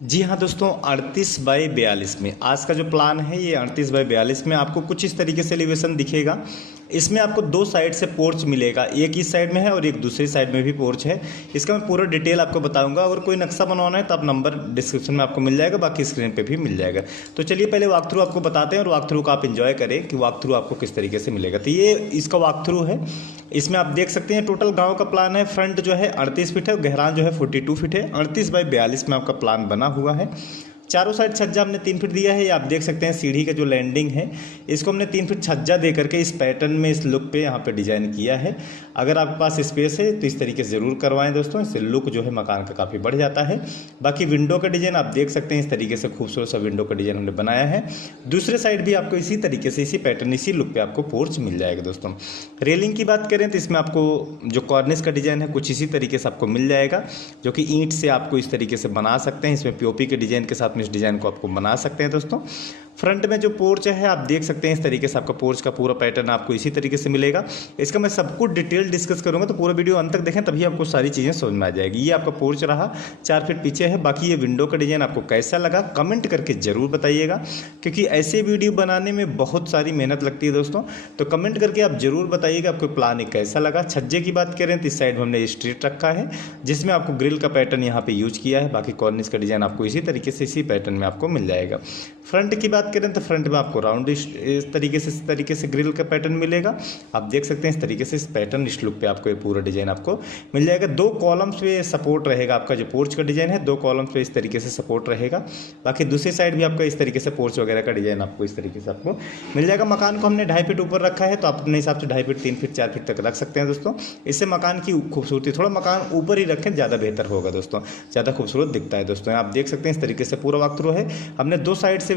जी हाँ दोस्तों, 38/42 में आज का जो प्लान है ये 38/42 में आपको कुछ इस तरीके से एलिवेशन दिखेगा। इसमें आपको दो साइड से पोर्च मिलेगा, एक इस साइड में है और एक दूसरी साइड में भी पोर्च है। इसका मैं पूरा डिटेल आपको बताऊंगा। अगर कोई नक्शा बनवाना है तो आप नंबर डिस्क्रिप्शन में आपको मिल जाएगा, बाकी स्क्रीन पे भी मिल जाएगा। तो चलिए पहले वॉक थ्रू आपको बताते हैं और वॉक थ्रू का आप इन्जॉय करें कि वॉक थ्रू आपको किस तरीके से मिलेगा। तो ये इसका वॉक थ्रू है। इसमें आप देख सकते हैं टोटल गाँव का प्लान है। फ्रंट जो है 38 फीट है और गहरान जो है 42 फीट है। 38/42 में आपका प्लान बना हुआ है। चारों साइड छज्जा हमने 3 फीट दिया है। ये आप देख सकते हैं सीढ़ी का जो लैंडिंग है इसको हमने 3 फीट छज्जा दे करके इस पैटर्न में इस लुक पे यहाँ पे डिजाइन किया है। अगर आपके पास स्पेस है तो इस तरीके से ज़रूर करवाएं दोस्तों, इससे लुक जो है मकान का काफ़ी बढ़ जाता है। बाकी विंडो का डिज़ाइन आप देख सकते हैं, इस तरीके से खूबसूरत सा विंडो का डिज़ाइन हमने बनाया है। दूसरे साइड भी आपको इसी तरीके से इसी पैटर्न इसी लुक पे आपको पोर्च मिल जाएगा दोस्तों। रेलिंग की बात करें तो इसमें आपको जो कॉर्निस का डिज़ाइन है कुछ इसी तरीके से आपको मिल जाएगा, जो कि ईंट से आपको इस तरीके से बना सकते हैं। इसमें पीओपी के डिज़ाइन के साथ में इस डिज़ाइन को आपको बना सकते हैं दोस्तों। फ्रंट में जो पोर्च है आप देख सकते हैं इस तरीके से आपका पोर्च का पूरा पैटर्न आपको इसी तरीके से मिलेगा। इसका मैं सब कुछ डिटेल डिस्कस करूंगा, तो पूरा वीडियो अंत तक देखें तभी आपको सारी चीज़ें समझ में आ जाएगी। ये आपका पोर्च रहा 4 फीट पीछे है। बाकी ये विंडो का डिज़ाइन आपको कैसा लगा कमेंट करके ज़रूर बताइएगा, क्योंकि ऐसे वीडियो बनाने में बहुत सारी मेहनत लगती है दोस्तों। तो कमेंट करके आप ज़रूर बताइएगा आपको प्लान कैसा लगा। छज्जे की बात करें तो इस साइड में हमने स्ट्रेट रखा है जिसमें आपको ग्रिल का पैटर्न यहाँ पे यूज किया है। बाकी कॉर्निस का डिज़ाइन आपको इसी तरीके से इसी पैटर्न में आपको मिल जाएगा। फ्रंट की बात करें तो फ्रंट में आपको राउंड इस तरीके से ग्रिल का पैटर्न मिलेगा। आप देख सकते हैं इस तरीके से इस पैटर्न इस लुक पे आपको ये पूरा डिजाइन आपको मिल जाएगा। 2 कॉलम्स पे सपोर्ट रहेगा। आपका जो पोर्च का डिजाइन है 2 कॉलम्स पे इस तरीके से सपोर्ट रहेगा। बाकी दूसरी साइड भी आपका इस तरीके से पोर्च वगैरह का डिजाइन आपको इस तरीके से आपको मिल जाएगा। मकान को हमने 2.5 फीट ऊपर रखा है, तो आप अपने हिसाब से 2.5 फीट 3 फीट 4 फीट तक रख सकते हैं दोस्तों। इससे मकान की खूबसूरती थोड़ा मकान ऊपर ही रखें ज़्यादा बेहतर होगा दोस्तों, ज़्यादा खूबसूरत दिखता है दोस्तों। आप देख सकते हैं इस तरीके से पूरा वॉक थ्रू है। हमने 2 साइड से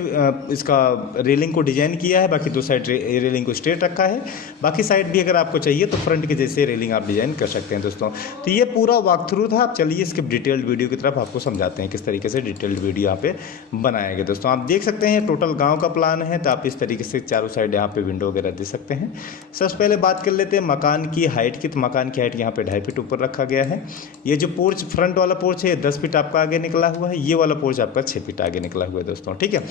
इसका रेलिंग को डिजाइन किया है। बाकी 2 साइड रेलिंग को स्ट्रेट रखा है। बाकी साइड भी अगर आपको चाहिए तो फ्रंट के जैसे रेलिंग आप डिजाइन कर सकते हैं दोस्तों। तो ये पूरा वॉक थ्रू था। आप चलिए इसके डिटेल्ड वीडियो की तरफ आपको समझाते हैं किस तरीके से डिटेल्ड वीडियो यहाँ पे बनाया गया दोस्तों। आप देख सकते हैं टोटल गांव का प्लान है, तो आप इस तरीके से चारों साइड यहाँ पे विंडो वगैरह दे सकते हैं। सबसे पहले बात कर लेते हैं मकान की हाइट की। तो मकान की हाइट यहाँ पे 2.5 फीट ऊपर रखा गया है। ये जो पोर्च फ्रंट वाला पोर्च है 10 फीट आपका आगे निकला हुआ है। ये वाला पोर्च आपका 6 फीट आगे निकला हुआ है दोस्तों, ठीक है।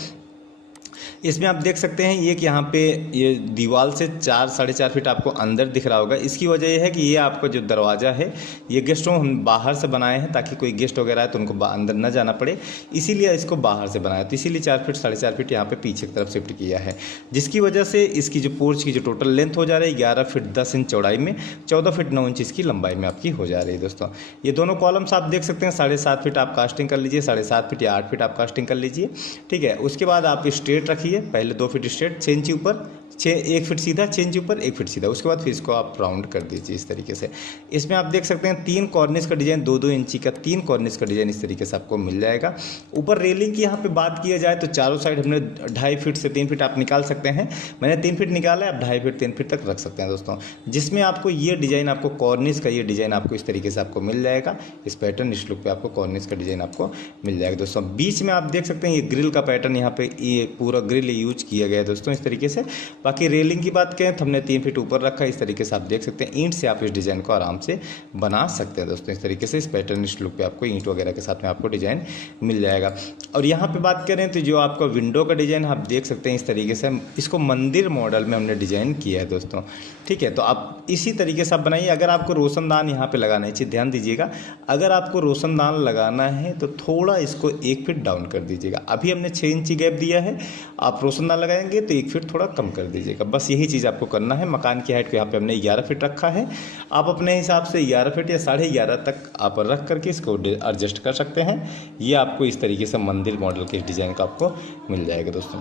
इसमें आप देख सकते हैं ये कि यहाँ पे ये दीवार से 4-4.5 फीट आपको अंदर दिख रहा होगा। इसकी वजह यह है कि ये आपका जो दरवाज़ा है ये गेस्ट रूम हम बाहर से बनाए हैं, ताकि कोई गेस्ट वगैरह है तो उनको अंदर न जाना पड़े, इसीलिए इसको बाहर से बनाया। तो इसीलिए 4 फीट 4.5 फीट यहाँ पे पीछे की तरफ शिफ्ट किया है, जिसकी वजह से इसकी जो पोर्च की जो टोटल लेंथ हो जा रही है 11 फीट 10 इंच चौड़ाई में, 14 फीट 9 इंच इसकी लंबाई में आपकी हो जा रही है दोस्तों। ये दोनों कॉलम्स आप देख सकते हैं 7.5 फीट आप कास्टिंग कर लीजिए, 7.5 फीट या 8 फीट आप कास्टिंग कर लीजिए, ठीक है। उसके बाद आप स्ट्रेट रखिए, पहले 2 फीट स्ट्रेट 6 इंच ऊपर 1 फीट सीधा, 6 इंच ऊपर 1 फीट सीधा। उसके बाद फिर इसको आप राउंड कर दीजिए इस तरीके से। इसमें आप देख सकते हैं 3 कॉर्निस का डिजाइन 2-2 इंची का 3 कॉर्निस का डिजाइन इस तरीके से आपको मिल जाएगा। ऊपर रेलिंग की यहाँ पे बात किया जाए तो चारों साइड हमने 2.5 फीट से 3 फीट आप निकाल सकते हैं। मैंने 3 फीट निकाला है, आप 2.5 फीट 3 फीट तक रख सकते हैं दोस्तों। जिसमें आपको ये डिजाइन आपको कॉर्निस का ये डिजाइन आपको इस तरीके से आपको मिल जाएगा। इस पैटर्न इस लुक पे आपको कॉर्निस का डिजाइन आपको मिल जाएगा दोस्तों। बीच में आप देख सकते हैं ये ग्रिल का पैटर्न यहाँ पे ये पूरा ग्रिल यूज किया गया है दोस्तों इस तरीके से। बाकी रेलिंग की बात करें तो हमने 3 फीट ऊपर रखा है। इस तरीके से आप देख सकते हैं ईंट से आप इस डिज़ाइन को आराम से बना सकते हैं दोस्तों। इस तरीके से इस पैटर्न इस लुक पे आपको ईंट वगैरह के साथ में आपको डिज़ाइन मिल जाएगा। और यहाँ पे बात करें तो जो आपका विंडो का डिज़ाइन आप देख सकते हैं इस तरीके से इसको मंदिर मॉडल में हमने डिज़ाइन किया है दोस्तों, ठीक है। तो आप इसी तरीके से आप बनाइए। अगर आपको रोशनदान यहाँ पे लगाना है, चीज़ ध्यान दीजिएगा, अगर आपको रोशनदान लगाना है तो थोड़ा इसको 1 फीट डाउन कर दीजिएगा। अभी हमने 6 इंची गैप दिया है, आप रोशनदान लगाएंगे तो 1 फीट थोड़ा कम कर दीजिएगा, बस यही चीज़ आपको करना है। मकान की हाइट को यहाँ पे हमने 11 फीट रखा है। आप अपने हिसाब से 11 फीट या 11.5 तक आप रख करके इसको एडजस्ट कर सकते हैं। ये आपको इस तरीके से मंदिर मॉडल के डिज़ाइन का आपको मिल जाएगा दोस्तों,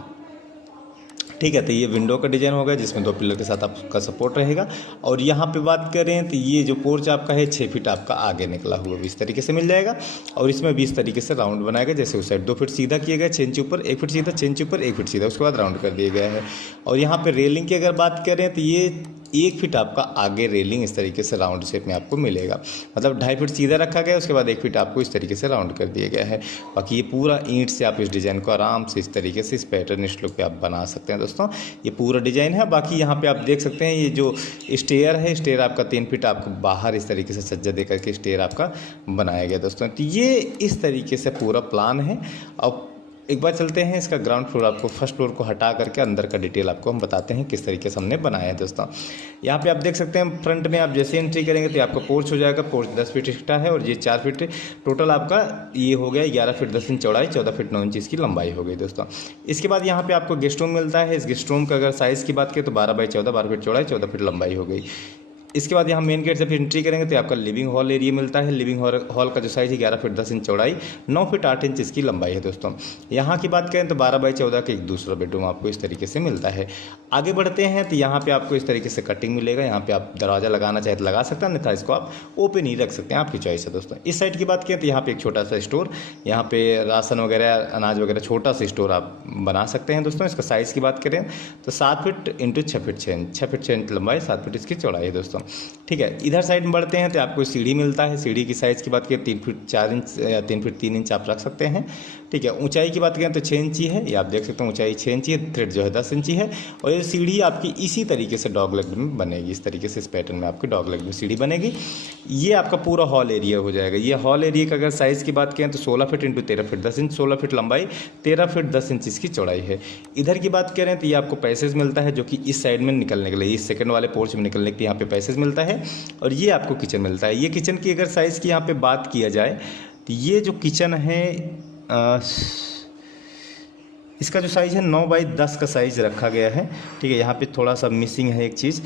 ठीक है। तो ये विंडो का डिज़ाइन होगा जिसमें 2 पिलर के साथ आपका सपोर्ट रहेगा। और यहाँ पे बात करें तो ये जो पोर्च आपका है 6 फीट आपका आगे निकला हुआ भी इस तरीके से मिल जाएगा। और इसमें भी इस तरीके से राउंड बनाएगा, जैसे उस साइड 2 फीट सीधा किया गया, 6 इंच ऊपर 1 फीट सीधा, 6 इंच ऊपर 1 फीट सीधा, उसके बाद राउंड कर दिया गया है। और यहाँ पर रेलिंग की अगर बात करें तो ये 1 फीट आपका आगे रेलिंग इस तरीके से राउंड शेप में आपको मिलेगा, मतलब 2.5 फीट सीधा रखा गया, उसके बाद 1 फीट आपको इस तरीके से राउंड कर दिया गया है। बाकी ये पूरा ईंट से आप इस डिज़ाइन को आराम से इस तरीके से इस पैटर्न इस लुक पे आप बना सकते हैं दोस्तों। ये पूरा डिज़ाइन है। बाकी यहाँ पे आप देख सकते हैं ये जो स्टेयर है, स्टेयर आपका 3 फीट आपको बाहर इस तरीके से सज्जा दे करके स्टेयर आपका बनाया गया दोस्तों। तो ये इस तरीके से पूरा प्लान है। अब एक बार चलते हैं इसका ग्राउंड फ्लोर, आपको फर्स्ट फ्लोर को हटा करके अंदर का डिटेल आपको हम बताते हैं किस तरीके से हमने बनाया है दोस्तों। यहाँ पे आप देख सकते हैं फ्रंट में आप जैसे एंट्री करेंगे तो आपका पोर्च हो जाएगा। पोर्च 10 फीट एक्स्ट्रा है और ये 4 फीट टोटल आपका ये हो गया 11 फीट 10 इंच चौड़ाई, 14 फीट 9 इंच इसकी लंबाई हो गई दोस्तों। इसके बाद यहाँ पे आपको गेस्ट रूम मिलता है। इस गेस्ट रूम का अगर साइज़ की बात करें तो 12 बाई 14, 12 फीट चौड़ाई, 14 फीट लंबाई हो गई। इसके बाद यहाँ मेन गेट से फिर एंट्री करेंगे तो आपका लिविंग हॉल एरिया मिलता है। लिविंग हॉल का जो साइज़ है 11 फीट 10 इंच चौड़ाई, 9 फीट 8 इंच इसकी लंबाई है दोस्तों। यहाँ की बात करें तो 12 बाई 14 का एक दूसरा बेडरूम आपको इस तरीके से मिलता है। आगे बढ़ते हैं तो यहाँ पे आपको इस तरीके से कटिंग मिलेगा। यहाँ पे आप दरवाज़ा लगाना चाहे तो लगा सकते हैं, अन्यथा इसको आप ओपन ही रख सकते हैं, आपकी चॉइस है दोस्तों। इस साइड की बात करें तो यहाँ पे एक छोटा सा स्टोर, यहाँ पे राशन वगैरह अनाज वगैरह छोटा सा स्टोर आप बना सकते हैं दोस्तों। इसका साइज़ की बात करें तो 7 feet into 6 feet 6 inch, 6 feet 6 inch लंबाई, 7 फीट इसकी चौड़ाई है दोस्तों। ठीक है, इधर साइड में बढ़ते हैं तो आपको सीढ़ी मिलता है। सीढ़ी की साइज़ की बात करें 3 फीट 4 इंच या 3 फीट 3 इंच आप रख सकते हैं। ठीक है, ऊंचाई की बात करें तो 6 इंची है, ये आप देख सकते हैं ऊंचाई 6 इंची है, थ्रेड जो है 10 इंची है। और ये सीढ़ी आपकी इसी तरीके से डॉग लेग में बनेगी, इस तरीके से इस पैटर्न में आपकी डॉग लेग में सीढ़ी बनेगी। ये आपका पूरा हॉल एरिया हो जाएगा। ये हॉल एरिया का अगर साइज़ की बात करें तो 16 feet into 13 feet 10 inch, 16 feet लंबाई, 13 फीट 10 इंच इसकी चौड़ाई है। इधर की बात करें तो ये आपको पैसेज मिलता है जो कि इस साइड में निकलने के लिए, इस सेकंड वाले पोर्च में निकलने के लिए यहाँ पे पैसेज मिलता है। और ये आपको किचन मिलता है। ये किचन की अगर साइज़ की यहाँ पे बात किया जाए तो ये जो किचन है इसका जो साइज़ है 9 बाई 10 का साइज़ रखा गया है। ठीक है, यहाँ पे थोड़ा सा मिसिंग है एक चीज़,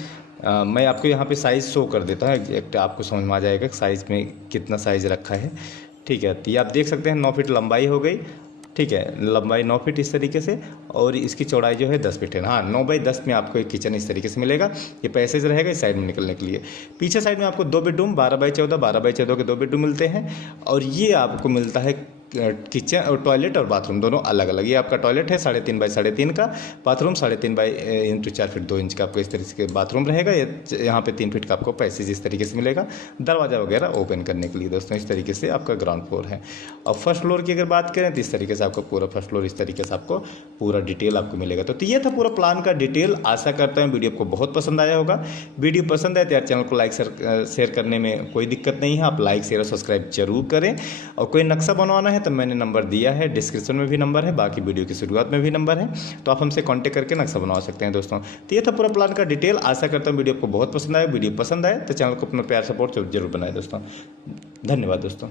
मैं आपको यहाँ पे साइज़ शो कर देता हूँ, एग्जैक्ट आपको समझ में आ जाएगा साइज़ में कितना साइज़ रखा है। ठीक है, तो ये आप देख सकते हैं 9 फीट लंबाई हो गई। ठीक है, लंबाई 9 फीट इस तरीके से, और इसकी चौड़ाई जो है 10 फीट है। हाँ, 9 बाई 10 में आपको एक किचन इस तरीके से मिलेगा। ये पैसेज रहेगा इस साइड में निकलने के लिए। पीछे साइड में आपको 2 बेडरूम 12 बाई 14, 12 बाई 14 के 2 बेडरूम मिलते हैं। और ये आपको मिलता है किचन और टॉयलेट और बाथरूम दोनों अलग अलग। ये आपका टॉयलेट है 3.5 बाई 3.5 का, bathroom 3.5 by into 4 feet 2 inch का आपको इस तरीके से बाथरूम रहेगा। यहाँ पे 3 फीट का आपको पैसेज इस तरीके से मिलेगा, दरवाज़ा वगैरह ओपन करने के लिए दोस्तों। इस तरीके से आपका ग्राउंड फ्लोर है। और फर्स्ट फ्लोर की अगर बात करें तो इस तरीके से आपको पूरा फर्स्ट फ्लोर इस तरीके से आपको पूरा डिटेल आपको मिलेगा। तो ये था पूरा प्लान का डिटेल। आशा करता हूँ वीडियो आपको बहुत पसंद आया होगा। वीडियो पसंद आए तो यार चैनल को लाइक शेयर करने में कोई दिक्कत नहीं है, आप लाइक शेयर और सब्सक्राइब जरूर करें। और कोई नक्शा बनवाना है तो मैंने नंबर दिया है, डिस्क्रिप्शन में भी नंबर है, बाकी वीडियो की शुरुआत में भी नंबर है, तो आप हमसे कांटेक्ट करके नक्शा बनवा सकते हैं दोस्तों। तो ये था पूरा प्लान का डिटेल। आशा करता हूँ वीडियो आपको बहुत पसंद आए। वीडियो पसंद आए तो चैनल को अपना प्यार सपोर्ट जरूर बनाए दोस्तों। धन्यवाद दोस्तों।